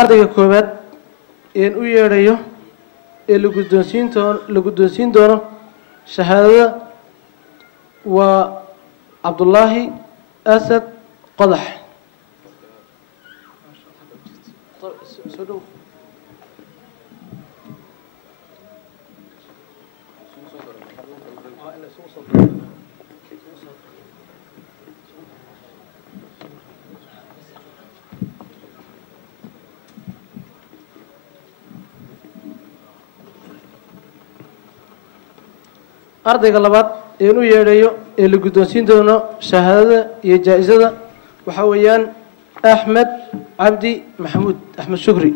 ardayga koowaad een u yeedhayo ee la guddoonsiin doono shahaadada waa cabdullaahi asad qodax. ardayga labaad een u yeedhayo ee la guddoonsiin doono shahaadada iyo jaa-isada waxaa weeyaan axmed cabdi maxamuud axmed shukri.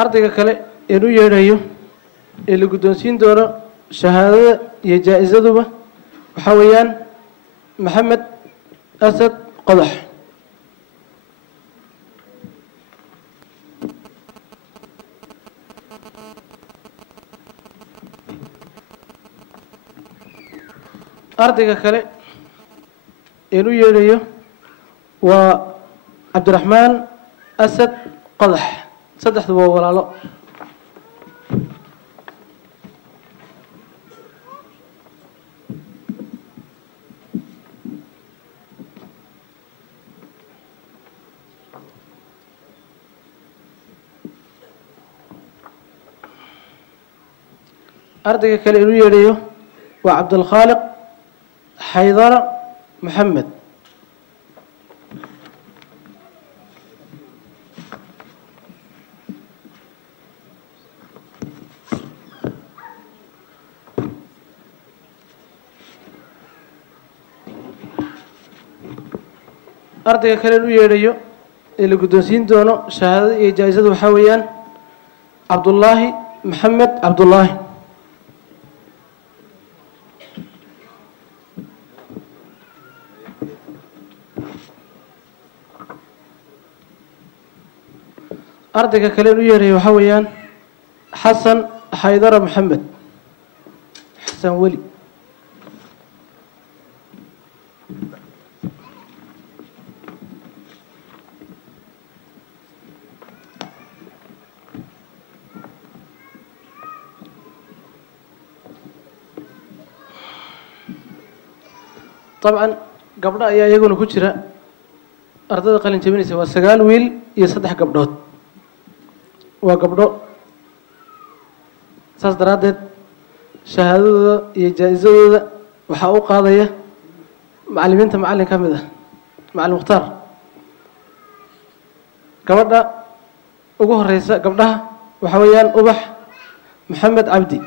ardayga kale een u yeedhayo ee la guddoonsiin doono shahaadada iyo jaa-isaduba waxaa weeyaan maxamed asad qodax. ardayga kale een u yeedhayo waa cabdiraxmaan asad qodax. saddexdu waa walaalo. ardayga kale inuu yeedhayo waa cabdulkhaaliq xaydara maxamed. ardayga kale inuu yeedhayo ee la guddoonsiin doono shahaadada iyo jaa-isada waxaa weeyaan cabdullaahi maxamed cabdullaahi. ardayga kale inuu yeedhayo waxaa weeyaan xasan xaydara maxamed xasan weli. طبعا gabdho ayaa iyaguna ku jira ardayda qalin jabinaysa waa 9 wiil iyo 3 gabdhood. waa gabdho saas daraadeed shahaadadooda iyo jaa-isadooda waxaa u qaadaya macallimiinta macallin ka mid ah macallin mukhtaar. gabadha ugu horeysa gabdhaha waxaa weeyaan ubax maxamed cabdi.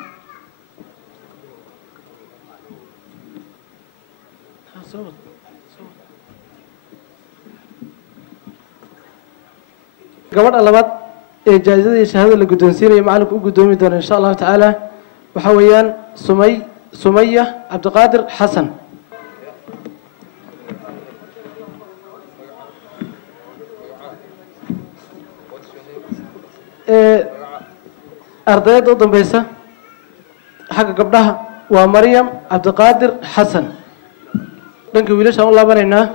gabadha labaad ee jaa-isada iyo shahaadada la guddoonsiinaya macalinku u guddoomi doona insha allahu tacaala waxaa weeyaan sumaya cabdiqaadir xasan. ardayda u dambeysa xagga gabdhaha waa maryam cabdiqaadir xasan. dhanka wiilashaan u laabanaynaa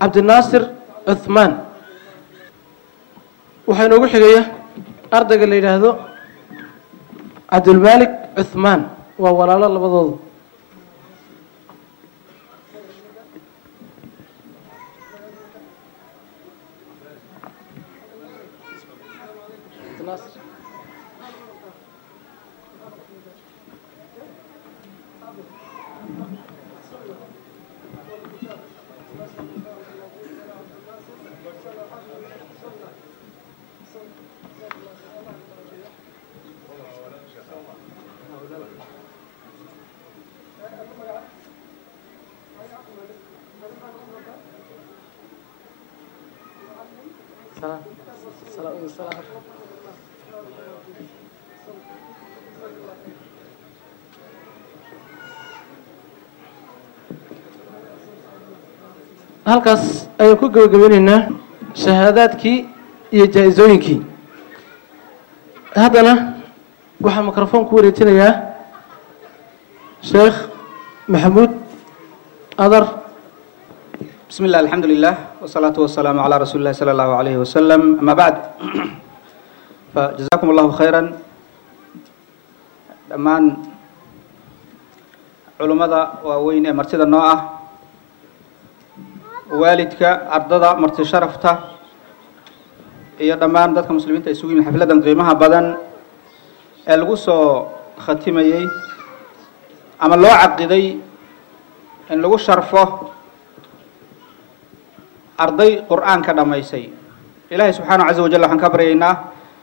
cabdinaasir cuthmaan. waxaa inoogu xigaya ardayga la yidhaahdo cabdulmaalik cuthmaan. waa walaalo labadoodu. halkaas ayaan ku gabagabeynaynaa shahaadaadkii iyo jaa-isooyinkii. haddana waxaa microphone ku wareejinayaa sheekh maxamuud adar. بسم الله الحمد لله والصلاة والسلام على رسول الله صلى الله عليه وسلم. أما بعد فجزاكم الله خيرا دمان علماء ووين مرتدى النوعة والدك أرضى مرتدى شرفته iyo dhammaan dadka muslimiinta isugu yimid xafladan qiimaha badan ee lagu soo khatimayay ama loo caqiday in lagu sharfo arday qur'aanka dhamaysay. ilaahay subxaanahu caza wajal waxaan ka baryaynaa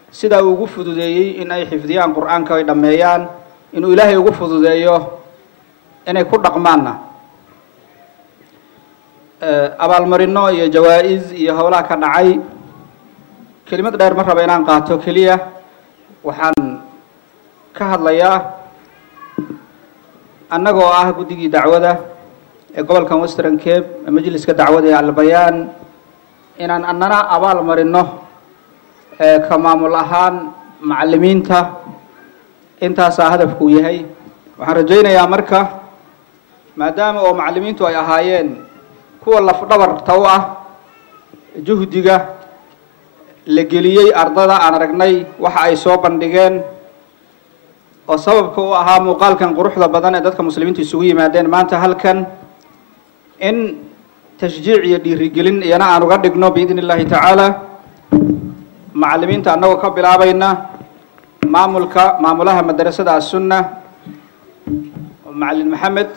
sida uu ugu fududeeyey in ay xifdiyaan qur'aanka ay dhameeyaan inuu ilaahay ugu fududeeyo inay ku dhaqmaanna. abaalmarino iyo jawaa-is iyo howlaha ka dhacay kelimad dheer ma raba inaan qaato keliya waxaan ka hadlayaa annagoo ah guddigii dacwada ee gobolkan Western Cape ee majliska dacwada ee Albayaan inaan annana abaal marino ka maamul ahaan macallimiinta intaas hadafku yahay. waxaan rajaynayaa marka maadaama oo macallimiintu ay ahaayeen kuwa laf dhabarta u ah juhdiga la geliyay ardada aan aragnay waxa ay soo bandhigeen oo sababka u ahaa muuqaalkan quruxda badan ee dadka muslimiintu isugu yimaadeen maanta halkan in tashjiic iyo dhiirigelin iyana aan uga dhigno biidni illaahi tacaala macallimiinta annagoo ka bilaabayna maamulaha madrasada as-sunna macallin maxamed.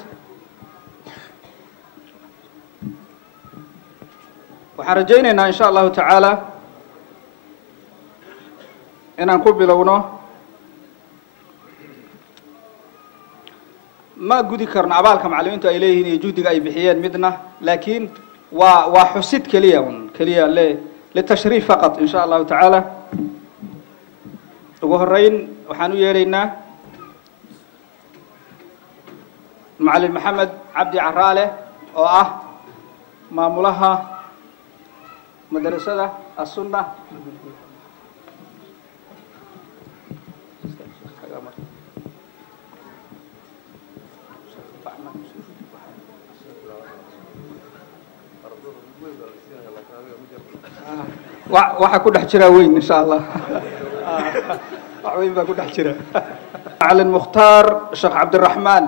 waxaan rajaynaynaa insha allahu tacaala inaan ku bilowno. ma gudi karno abaalka macallimiintu ay leeyihiin iyo juhdiga ay bixiyeen midna, laakiin waa xusid keliya litashriif faqat insha allahu tacaala. ugu horeyn waxaan u yeeraynaa macallin maxamed cabdi caraale oo ah maamulaha madrasada as-sunna. waxa ku dhex jira weyn insha Allah wax weyn baa ku dhex jira. macallin mukhtaar sheekh cabdiraxmaan,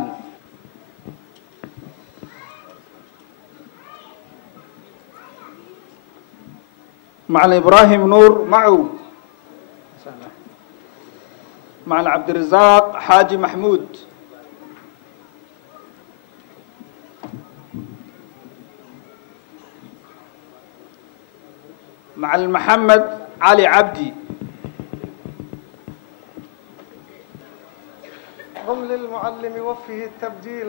macallin ibraahim nuur macow, macallin cabdirazaaq xaaji maxmuud, معلم محمد علي عبدي، هم للمعلم وفه التبجيل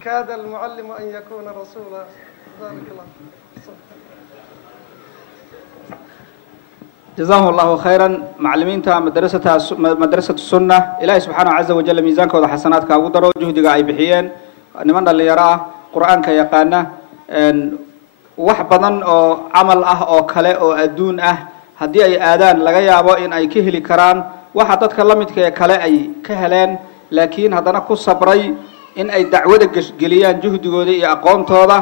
كاد المعلم أن يكون رسولا. بارك الله. جزاهم الله خيرا. معلمين مدرسة السنة إلهي سبحانه عز وجل ميزانك وذا حسناتك ودروا جهدك أي بحيان نمنا اللي يراه قرآنك يقانا wax badan oo camal ah oo kale oo adduun ah haddii ay aadaan laga yaabo in ay ka heli karaan waxa dadka la midka ee kale ay ka heleen, laakiin haddana ku sabray in ay dacwada geliyaan juhdigooda iyo aqoontooda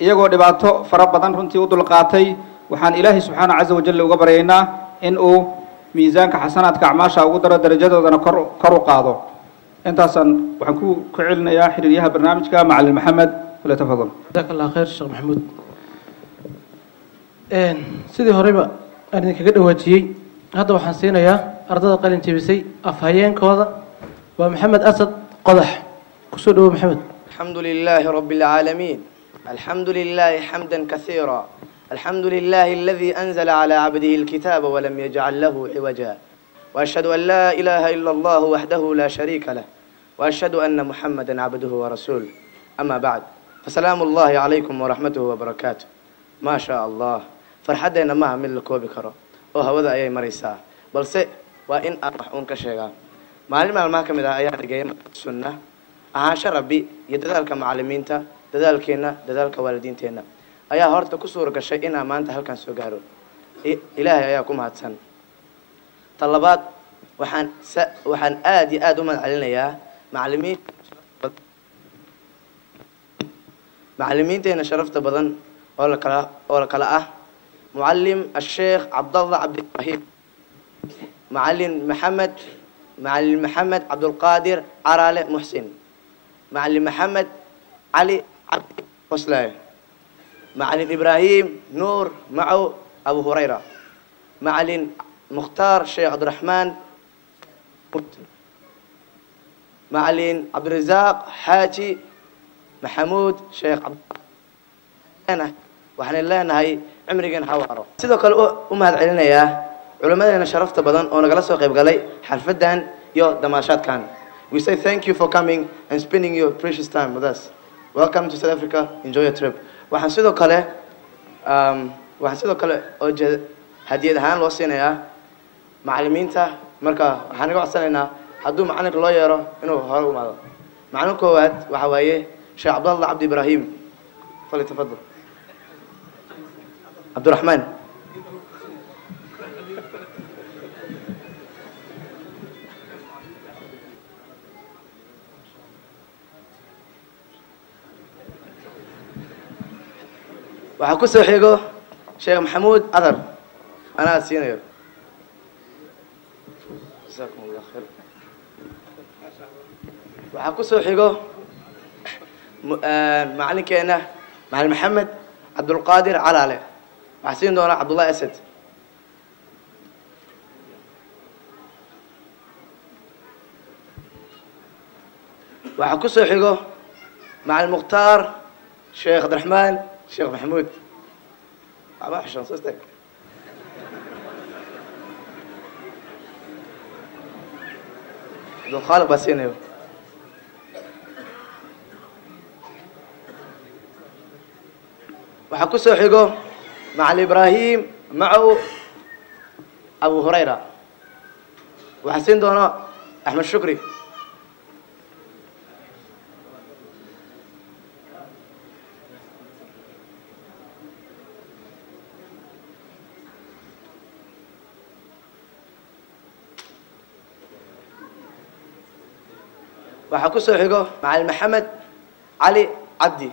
iyagoo dhibaato fara badan runtii u dulqaatay. waxaan ilaahay subxaanahu caza wajal uga baryaynaa in uu miisaanka xasanaadka acmaasha ugu daro darajadoodana kor u qaado. intaasaan waxaan ku celinayaa xiriiryaha barnaamijka macallin maxamed. wala tafadal. jazakallahu khayr sheekh maxamuud. sidii horeyba aan idinkaga dhawaajiyey hadda waxaan siinayaa ardada qalin jebisay afhayeenkooda waa maxamed asad qodax. kusoo dhawow maxamed. الحمد لله رب العالمين، الحمد لله حمدا كثيرا، الحمد لله الذي أنزل على عبده الكتاب ولم يجعل له عوجا، وأشهد أن لا إله إلا الله وحده لا شريك له، وأشهد أن محمدا عبده ورسوله. أما بعد فسلام الله عليكم ورحمته وبركاته. ما شاء الله فرحدنا ما من الكوب كرو وهذا أي مريسا بلسه وإن أرحون كشجع معلم ما كم إذا أيام رجيم السنة أعاش ربي يدلك معلمين تا دلك هنا دلك والدين تنا ayaa horta ku suura gashay inaan maanta halkan soo gaaro ilaahay ayaa ku mahadsan talabaad waxaan aad iyo aad u mahadcelinayaa macallimiinteena sharafta badan oo la kala ah معلم الشيخ عبد الله عبد الرحيم معلم محمد عبد القادر عرالة محسن معلم محمد علي عبد فصلاي معلم إبراهيم نور معه أبو هريرة معلم مختار الشيخ عبد الرحمن معلم عبد الرزاق حاجي محمود شيخ عبد waxaan leenahay cimrigan hawaaro sidoo kale u mahad celinayaa culimadeena sharafta badan oo nagala soo qayb galay xalfadan iyo damaashaadkan we say thank you for coming and spending your precious time with us welcome to South Africa enjoy your trip waxaan sidoo kale oo hadiyad ahaan loo siinayaa macallimiinta marka waxaan uga codsanaynaa hadduu macalinka loo yeero inuu hore u imaado macalinka koowaad waxa waaye Sheekh Abdullah Abdi Ibrahim فليتفضل عبد الرحمن waxaa ku soo xigo Sheekh Maxamuud Adar anaa siinayo jazakumullahu khayr waxaa ku soo xigo macalinkeena macallin Maxamed Abdul Qadir Calaale waxaan doonaa Abdullah Asad waxaa ku soo xigo macallin Mukhtaar Sheekh Abdurrahman Sheekh Maxamuud aba xishan sistek Abdul Khaliq basinayo waxaa ku soo xigo macallin Ibraahim macaw Abu Hurayra waxaan doonaa Axmed Shukri waxaa ku soo xigo macallin Maxamed Ali Cabdi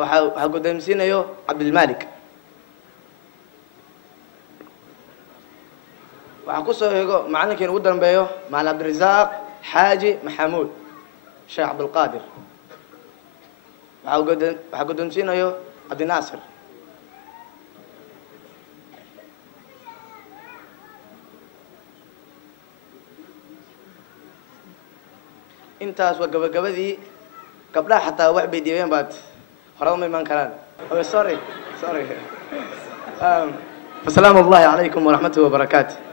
waxaa guddoonsiinayo Cabdilmalik waxaa ku soo xigo macalinkeena ugu dambeeyo macallin Cabdirasaaq Xaaji Maxamuud Sheekh Abdul Qaadir waxaa guddoonsiinayo Cabdinaasir intaas waa gabagabadii gabdhaha xataa wax bay diibeen baad hore uma iman karaan sorry فسلام الله عليكم ورحمته وبركاته